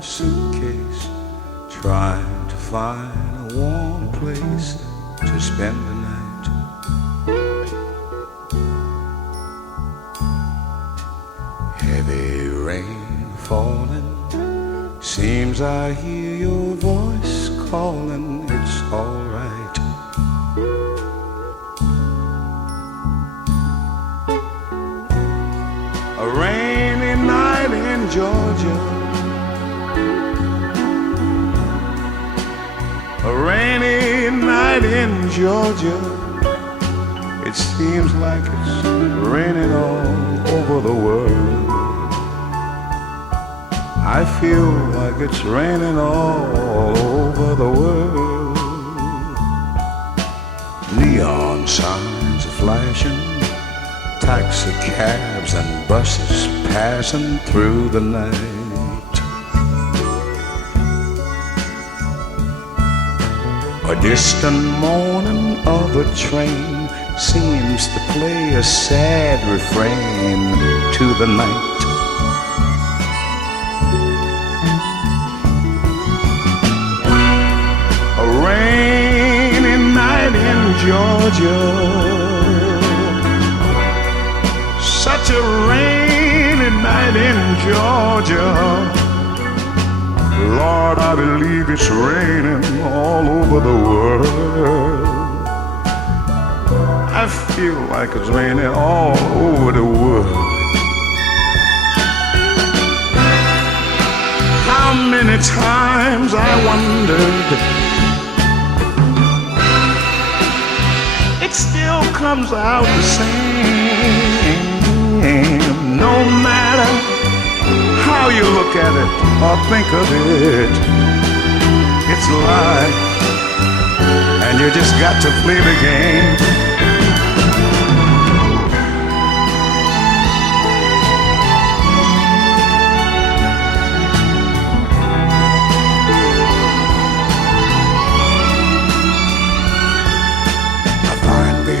suitcase, trying to find a warm place to spend the night. Heavy rain falling, seems I hear your voice calling. It's all right. A rainy night in Georgia, a rainy night in Georgia. It seems like it's raining all over the world. I feel like it's raining all over the world. Neon signs are flashing, taxi cabs and buses passing through the night. A distant moaning of a train seems to play a sad refrain to the night. A rainy night in Georgia, such a rainy night in Georgia. Lord, I believe it's raining all over the world. I feel like it's raining all over the world. How many times I wondered, it still comes out the same. No matter how you look at it or think of it, it's life, and you just got to play the game.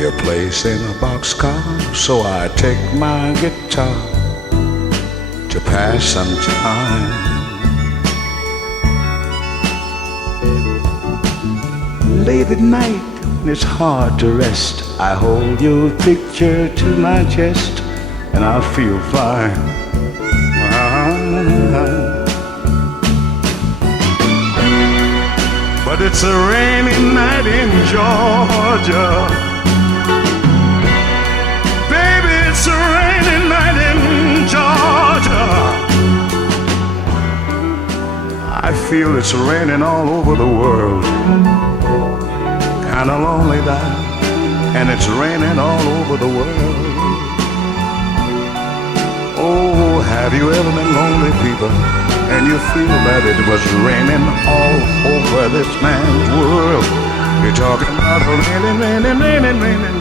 A place in a boxcar, so I take my guitar to pass some time. Late at night, when it's hard to rest, I hold your picture to my chest, and I feel fine. But it's a rainy night in Georgia. It's a rainy night in Georgia. I feel it's raining all over the world. Kinda lonely now, and it's raining all over the world. Oh, have you ever been lonely, people, and you feel that it was raining all over this man's world? You're talking about a raining, raining, raining, raining